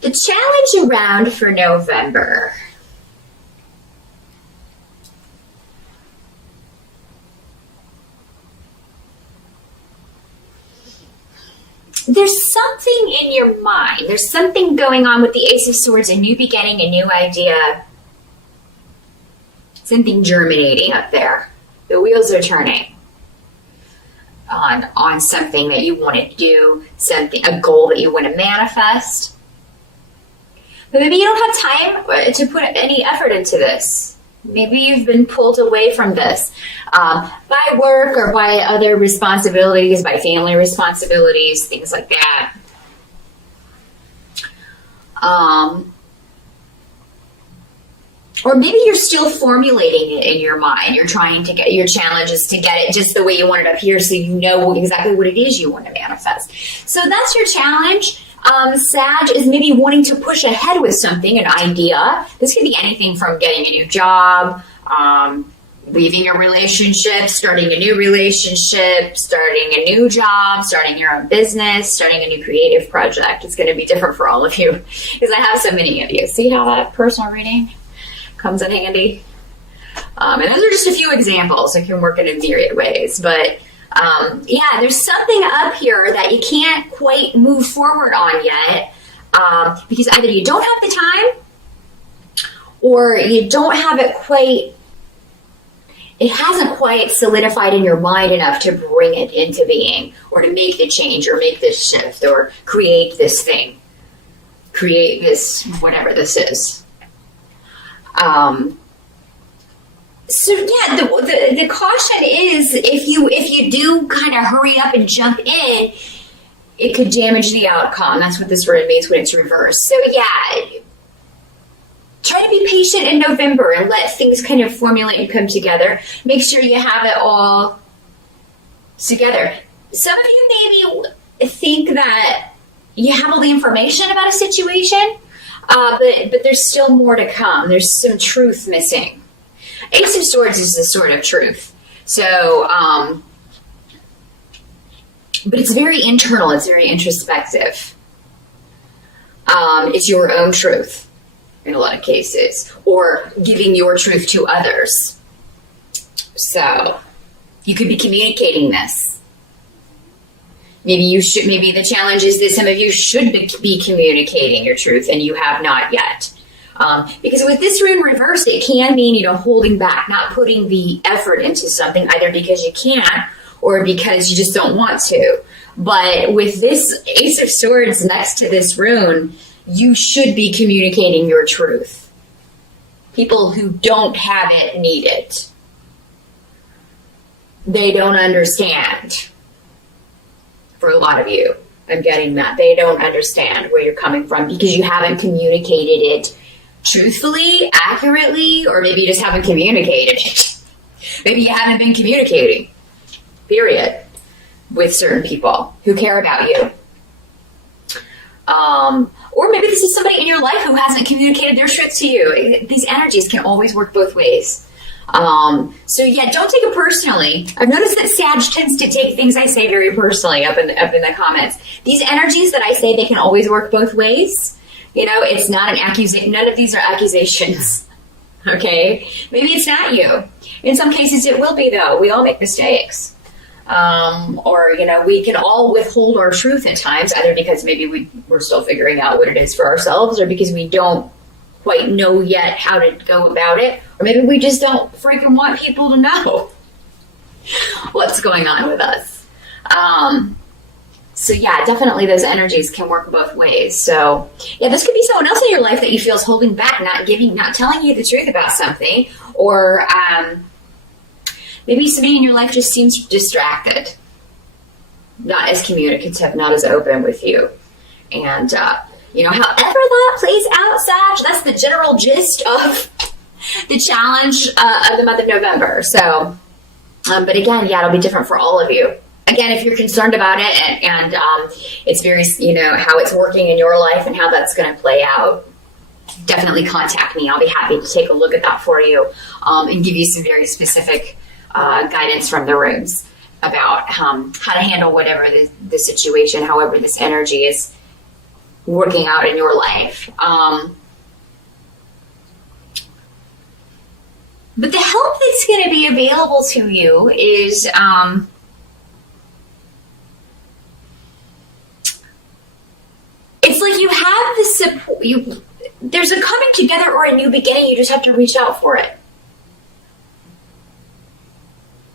The challenge around for November. There's something in your mind. There's something going on with the Ace of Swords, a new beginning, a new idea. Something germinating up there. The wheels are turning on something that you want to do, something, a goal that you want to manifest. But maybe you don't have time to put any effort into this. Maybe you've been pulled away from this by work or by other responsibilities, by family responsibilities, things like that. Or maybe you're still formulating it in your mind. You're trying to get your challenges to get it just the way you want it up here so you know exactly what it is you want to manifest. So that's your challenge. Sag is maybe wanting to push ahead with something, an idea. This could be anything from getting a new job, leaving a relationship, starting a new relationship, starting a new job, starting your own business, starting a new creative project. It's going to be different for all of you because I have so many of you. See how that personal reading comes in handy? And those are just a few examples. It can work in a myriad ways, but yeah, there's something up here that you can't quite move forward on yet because either you don't have the time or you don't have it quite, it hasn't quite solidified in your mind enough to bring it into being or to make the change or make this shift or create this thing, create this, whatever this is. So yeah, the caution is if you do kind of hurry up and jump in, it could damage the outcome. That's what this word means when it's reversed. So yeah, try to be patient in November and let things kind of formulate and come together. Make sure you have it all together. Some of you maybe think that you have all the information about a situation, but there's still more to come. There's some truth missing. Ace of Swords is the sword of truth. So, but it's very internal. It's very introspective. It's your own truth in a lot of cases, or giving your truth to others. So, you could be communicating this. Maybe the challenge is that some of you should be communicating your truth and you have not yet. Because with this rune reversed, it can mean, holding back, not putting the effort into something, either because you can't or because you just don't want to. But with this Ace of Swords next to this rune, you should be communicating your truth. People who don't have it need it. They don't understand. For a lot of you, I'm getting that. They don't understand where you're coming from because you haven't communicated it truthfully, accurately, or maybe you just haven't communicated it. Maybe you haven't been communicating, period, with certain people who care about you. Or maybe this is somebody in your life who hasn't communicated their truth to you. These energies can always work both ways. So yeah, don't take it personally. I've noticed that Sag tends to take things I say very personally up in the comments. These energies that I say, they can always work both ways. It's not an accusation. None of these are accusations. Okay? Maybe it's not you. In some cases it will be, though. We all make mistakes. Or we can all withhold our truth at times, either because maybe we're still figuring out what it is for ourselves, or because we don't quite know yet how to go about it, or maybe we just don't freaking want people to know what's going on with us. So yeah, definitely those energies can work both ways. So yeah, this could be someone else in your life that you feel is holding back, not telling you the truth about something, or maybe somebody in your life just seems distracted, not as communicative, not as open with you. And however that plays out, Sag, that's the general gist of the challenge of the month of November. So, but again, yeah, it'll be different for all of you. Again, if you're concerned about it and it's very, how it's working in your life and how that's going to play out, definitely contact me. I'll be happy to take a look at that for you and give you some very specific guidance from the runes about how to handle whatever the situation, however this energy is working out in your life. But the help that's going to be available to you is it's like you have the support. There's a coming together or a new beginning. You just have to reach out for it.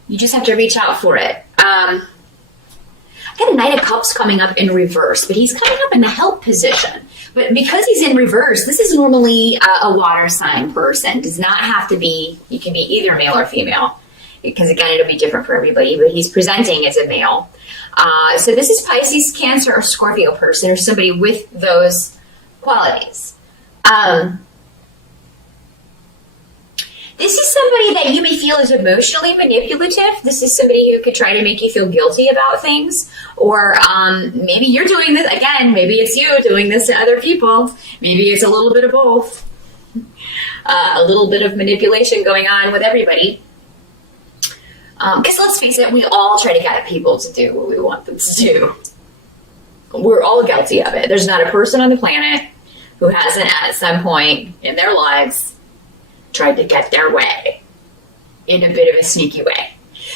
You just have to reach out for it. I got a Knight of Cups coming up in reverse, but he's coming up in the help position. But because he's in reverse, this is normally a water sign person. Does not have to be, you can be either male or female. Because again, it'll be different for everybody, but he's presenting as a male. So this is Pisces, Cancer, or Scorpio person, or somebody with those qualities. This is somebody that you may feel is emotionally manipulative. This is somebody who could try to make you feel guilty about things. Or maybe you're doing this, again, maybe it's you doing this to other people. Maybe it's a little bit of both. A little bit of manipulation going on with everybody. Because let's face it, we all try to get people to do what we want them to do. We're all guilty of it. There's not a person on the planet who hasn't at some point in their lives tried to get their way in a bit of a sneaky way.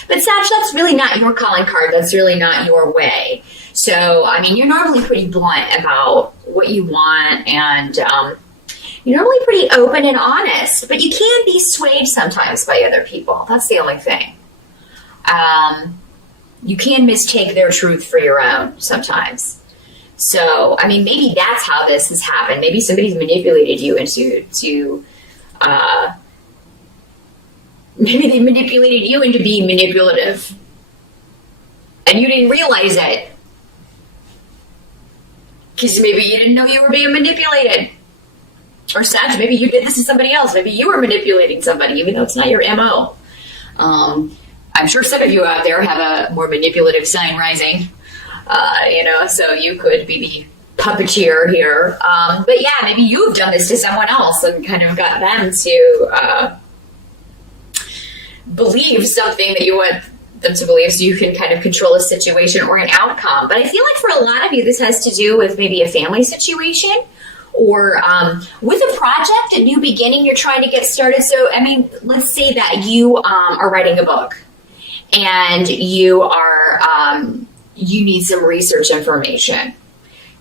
But Sag, that's really not your calling card. That's really not your way. So, I mean, you're normally pretty blunt about what you want, and you're normally pretty open and honest, but you can be swayed sometimes by other people. That's the only thing. You can mistake their truth for your own sometimes. So, I mean, maybe that's how this has happened. Maybe somebody's manipulated you into maybe they manipulated you into being manipulative. And you didn't realize it. Because maybe you didn't know you were being manipulated. Or Sag, maybe you did this to somebody else. Maybe you were manipulating somebody, even though it's not your MO. I'm sure some of you out there have a more manipulative sign rising. So you could be the puppeteer here. But yeah, maybe you've done this to someone else and kind of got them to believe something that you want them to believe, so you can kind of control a situation or an outcome. But I feel like for a lot of you, this has to do with maybe a family situation or with a project, a new beginning you're trying to get started. So, I mean, let's say that you are writing a book and you are you need some research information.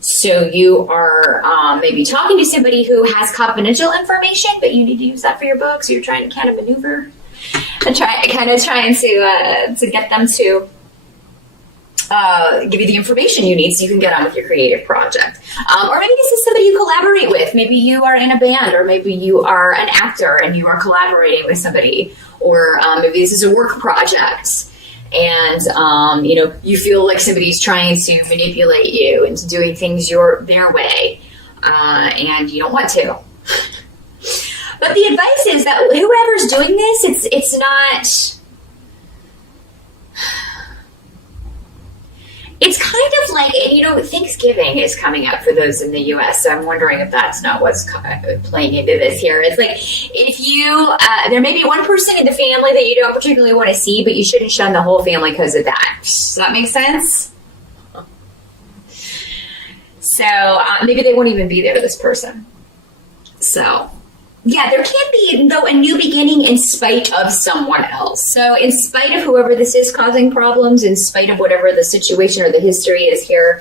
So you are maybe talking to somebody who has confidential information, but you need to use that for your book. So you're trying to kind of maneuver and trying to get them to give you the information you need so you can get on with your creative project. Or maybe this is somebody you collaborate with. Maybe you are in a band, or maybe you are an actor and you are collaborating with somebody. Or maybe this is a work project. And, you feel like somebody's trying to manipulate you into doing things their way, and you don't want to. But the advice is that whoever's doing this, it's not... It's kind of like, Thanksgiving is coming up for those in the U.S., so I'm wondering if that's not what's playing into this here. It's like, if you, there may be one person in the family that you don't particularly want to see, but you shouldn't shun the whole family because of that. Does that make sense? So, maybe they won't even be there, this person. So... yeah, there can be, though, a new beginning in spite of someone else. So in spite of whoever this is causing problems, in spite of whatever the situation or the history is here,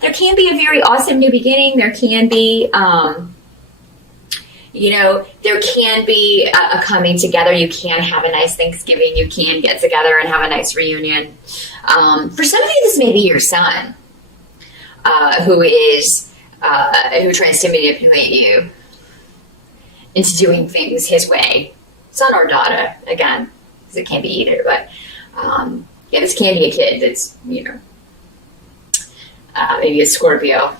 there can be a very awesome new beginning. There can be, there can be a coming together. You can have a nice Thanksgiving. You can get together and have a nice reunion. For some of you, this may be your son, who tries to manipulate you into doing things his way. Son or daughter, again, because it can't be either, but this can be a kid that's, maybe a Scorpio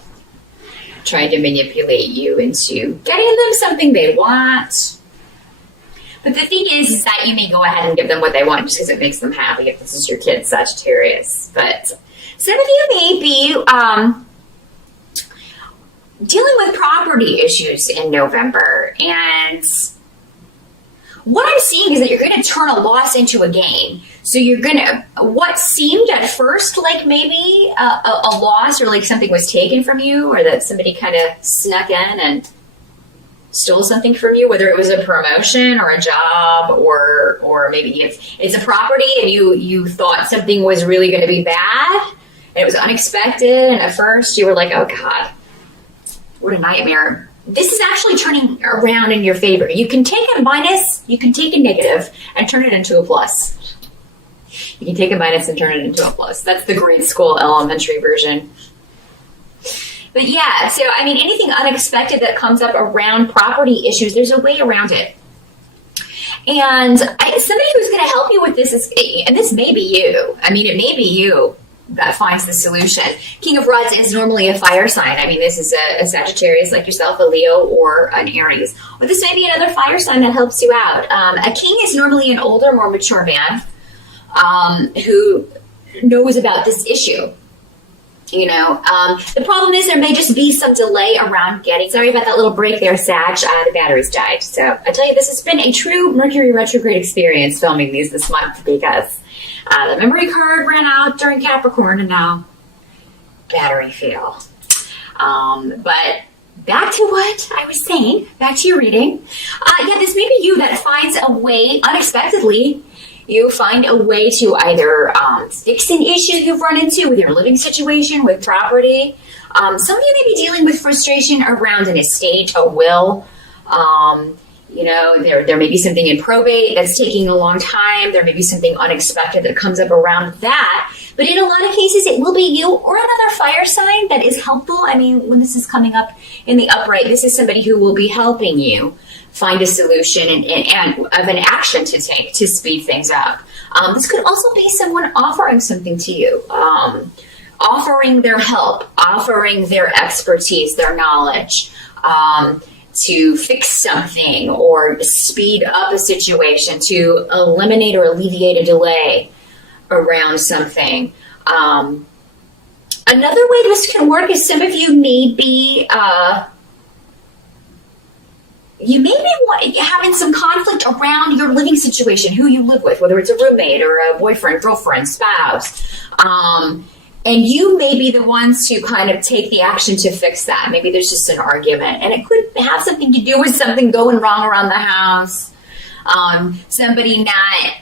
trying to manipulate you into getting them something they want. But the thing is that you may go ahead and give them what they want just because it makes them happy if this is your kid, Sagittarius. But some of you may be dealing with property issues in November, and what I'm seeing is that you're going to turn a loss into a gain. So you're gonna, what seemed at first like maybe a loss, or like something was taken from you, or that somebody kind of snuck in and stole something from you, whether it was a promotion or a job, or maybe it's a property and you thought something was really going to be bad and it was unexpected, and at first you were like, oh God, what a nightmare. This is actually turning around in your favor. You can take a minus, you can take a negative and turn it into a plus. You can take a minus and turn it into a plus. That's the grade school elementary version. But yeah, so I mean, anything unexpected that comes up around property issues, there's a way around it. And somebody who's going to help you with this is, and this may be you. I mean, it may be you that finds the solution. King of Rods is normally a fire sign. I mean, this is a Sagittarius like yourself, a Leo, or an Aries. Or this may be another fire sign that helps you out. A king is normally an older, more mature man who knows about this issue. You know, the problem is there may just be some delay around getting, sorry about that little break there, Sag, the batteries died. So I tell you, this has been a true Mercury retrograde experience filming these this month, because the memory card ran out during Capricorn and now battery fail. But back to what I was saying, back to your reading. Yeah, this may be you that finds a way unexpectedly. You find a way to either fix an issue you've run into with your living situation, with property. Some of you may be dealing with frustration around an estate, a will. You know, there may be something in probate that's taking a long time. There may be something unexpected that comes up around that. But in a lot of cases, it will be you or another fire sign that is helpful. I mean, when this is coming up in the upright, this is somebody who will be helping you find a solution and of an action to take to speed things up. This could also be someone offering something to you, offering their help, offering their expertise, their knowledge, to fix something or speed up a situation, to eliminate or alleviate a delay around something. Another way this can work is some of you may be having some conflict around your living situation, who you live with, whether it's a roommate or a boyfriend, girlfriend, spouse. And you may be the ones who kind of take the action to fix that. Maybe there's just an argument, and it could have something to do with something going wrong around the house. Somebody not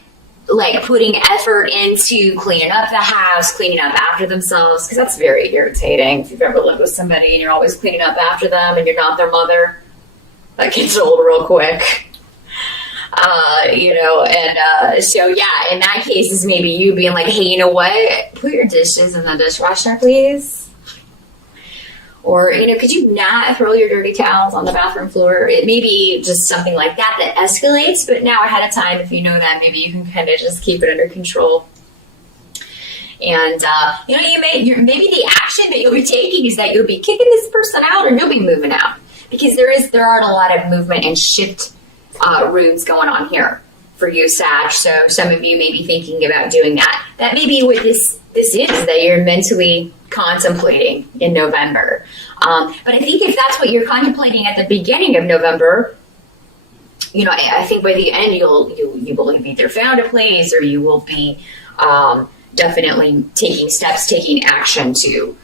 like putting effort into cleaning up the house, cleaning up after themselves, because that's very irritating. If you've ever lived with somebody and you're always cleaning up after them and you're not their mother, that gets old real quick. You know, and so yeah, in that case, is maybe you being like, hey, you know what? Put your dishes in the dishwasher, please. Or, you know, could you not throw your dirty towels on the bathroom floor? It may be just something like that that escalates, but now ahead of time, if you know that, maybe you can kind of just keep it under control. And, you know, maybe the action that you'll be taking is that you'll be kicking this person out, or you'll be moving out. Because there are a lot of movement and shift runes going on here for you, Sag. So some of you may be thinking about doing that. That may be what this is that you're mentally contemplating in November. But I think if that's what you're contemplating at the beginning of November, you know, I think by the end you will have either found a place, or you will be definitely taking action to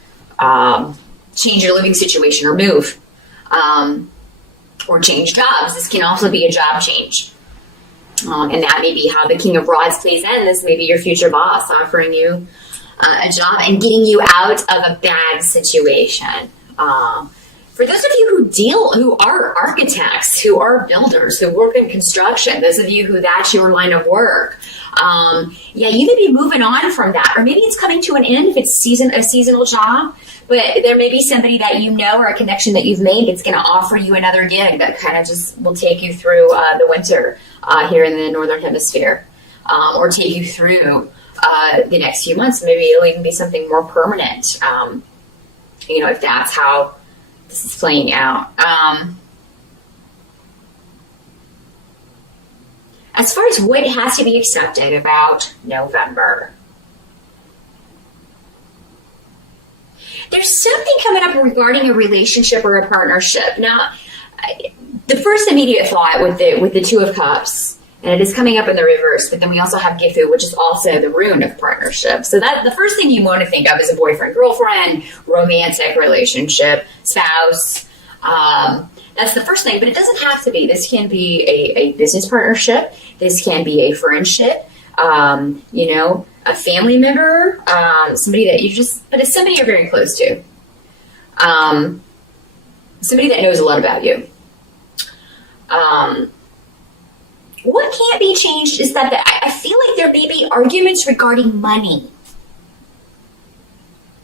change your living situation or move. Or change jobs. This can also be a job change. And that may be how the King of Rods plays in. This may be your future boss offering you a job and getting you out of a bad situation. For those of you who are architects, who are builders, who work in construction, those of you who that's your line of work, yeah, you may be moving on from that, or maybe it's coming to an end if it's a seasonal job. But there may be somebody that you know, or a connection that you've made, that's going to offer you another gig that kind of just will take you through the winter here in the Northern Hemisphere, or take you through the next few months. Maybe it'll even be something more permanent, you know, if that's how this is playing out. As far as what has to be accepted about November, there's something coming up regarding a relationship or a partnership. Now, the first immediate thought with the Two of Cups And it is coming up in the reverse, but then we also have Gifu, which is also the rune of partnership. So that the first thing you want to think of is a boyfriend, girlfriend, romantic relationship, spouse. That's the first thing, but it doesn't have to be. This can be a business partnership. This can be a friendship. A family member, somebody that but it's somebody you're very close to. Somebody that knows a lot about you. What can't be changed is that I feel like there may be arguments regarding money.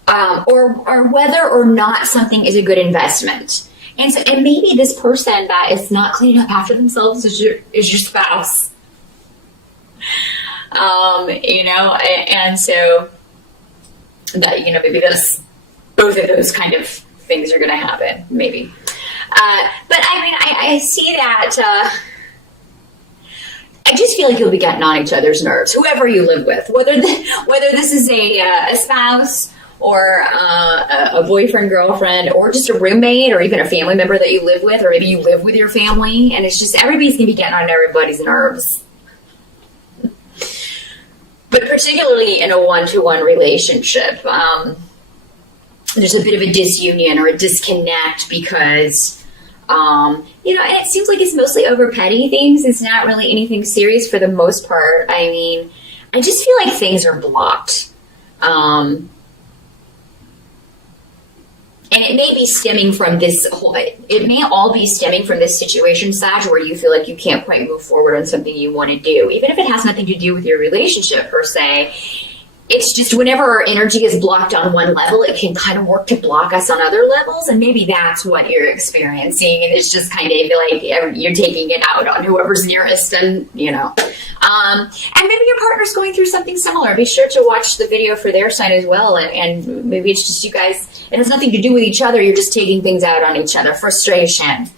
Or whether or not something is a good investment. And maybe this person that is not cleaning up after themselves is your spouse. And so that, maybe both of those kind of things are going to happen, maybe. But I see that, I just feel like you'll be getting on each other's nerves, whoever you live with, whether this is a spouse or a boyfriend, girlfriend, or just a roommate, or even a family member that you live with, or maybe you live with your family, and it's just everybody's going to be getting on everybody's nerves. But particularly in a one-to-one relationship, there's a bit of a disunion or a disconnect because, and it seems like it's mostly over petty things. It's not really anything serious for the most part. I just feel like things are blocked. And it may be stemming from it may all be stemming from this situation, Sag, where you feel like you can't quite move forward on something you want to do. Even if it has nothing to do with your relationship per se, it's just whenever our energy is blocked on one level, it can kind of work to block us on other levels. And maybe that's what you're experiencing. And it's just kind of like you're taking it out on whoever's nearest and, and maybe your partner's going through something similar. Be sure to watch the video for their side as well. And maybe it's just you guys, it has nothing to do with each other. You're just taking things out on each other. Frustration,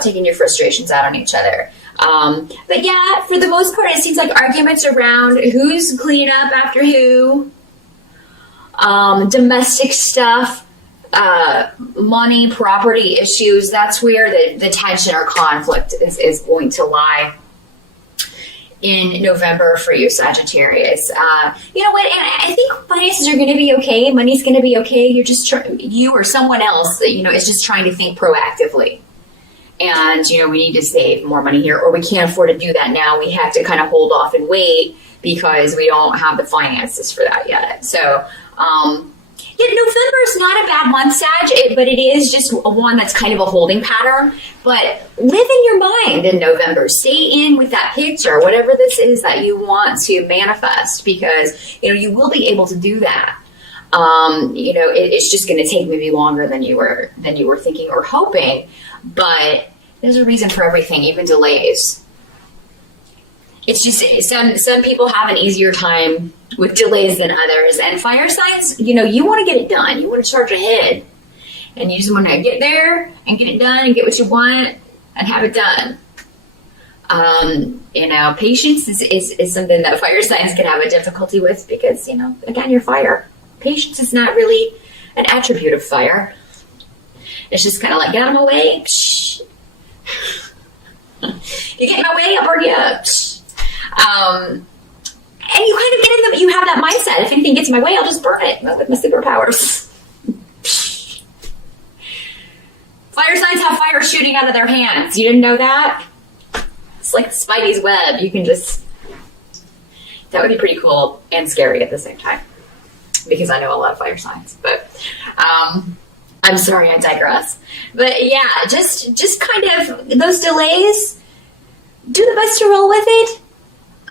taking your frustrations out on each other. But yeah, for the most part, it seems like arguments around who's cleaning up after who, domestic stuff, money, property issues. That's where the tension or conflict is going to lie in November for you, Sagittarius. You know what? And I think finances are going to be okay. Money's going to be okay. You're just you or someone else, is just trying to think proactively. And, we need to save more money here, or we can't afford to do that now. We have to kind of hold off and wait because we don't have the finances for that yet. So, November is not a bad month, Sag, but it is just one that's kind of a holding pattern. But live in your mind in November. Stay in with that picture, whatever this is that you want to manifest, because, you will be able to do that. It's just going to take maybe longer than you were thinking or hoping. But there's a reason for everything, even delays. It's just some people have an easier time with delays than others. And fire signs, you want to get it done. You want to charge ahead. And you just want to get there and get it done and get what you want and have it done. Patience is something that fire signs can have a difficulty with because, again, you're fire. Patience is not really an attribute of fire. It's just kind of like, get out of my way. You get in my way, I'll burn you up. And you kind of you have that mindset. If anything gets in my way, I'll just burn it with my superpowers. Fire signs have fire shooting out of their hands. You didn't know that? It's like Spidey's web. You can that would be pretty cool and scary at the same time. Because I know a lot of fire signs. But, I'm sorry, I digress. But yeah, just kind of those delays, do the best to roll with it.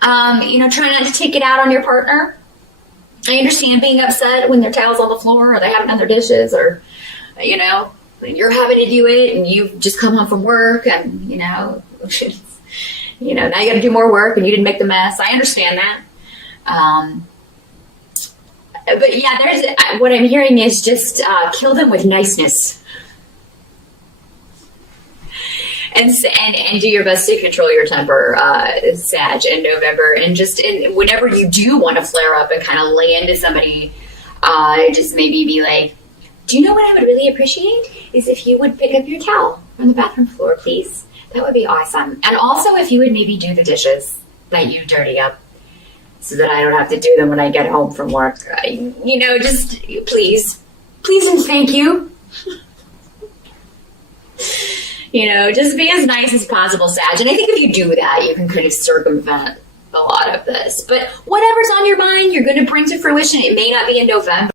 Try not to take it out on your partner. I understand being upset when their towel's on the floor or they haven't done their dishes or, you're having to do it and you've just come home from work and, now you got to do more work and you didn't make the mess. I understand that. But yeah, what I'm hearing is just kill them with niceness, and do your best to control your temper, Sag, in November. And whenever you do want to flare up and kind of lay into somebody, just maybe be like, do you know what I would really appreciate is if you would pick up your towel from the bathroom floor, please. That would be awesome. And also if you would maybe do the dishes that you dirty up so that I don't have to do them when I get home from work. Just please and thank you. Just be as nice as possible, Sag. And I think if you do that, you can kind of circumvent a lot of this. But whatever's on your mind, you're going to bring to fruition. It may not be in November.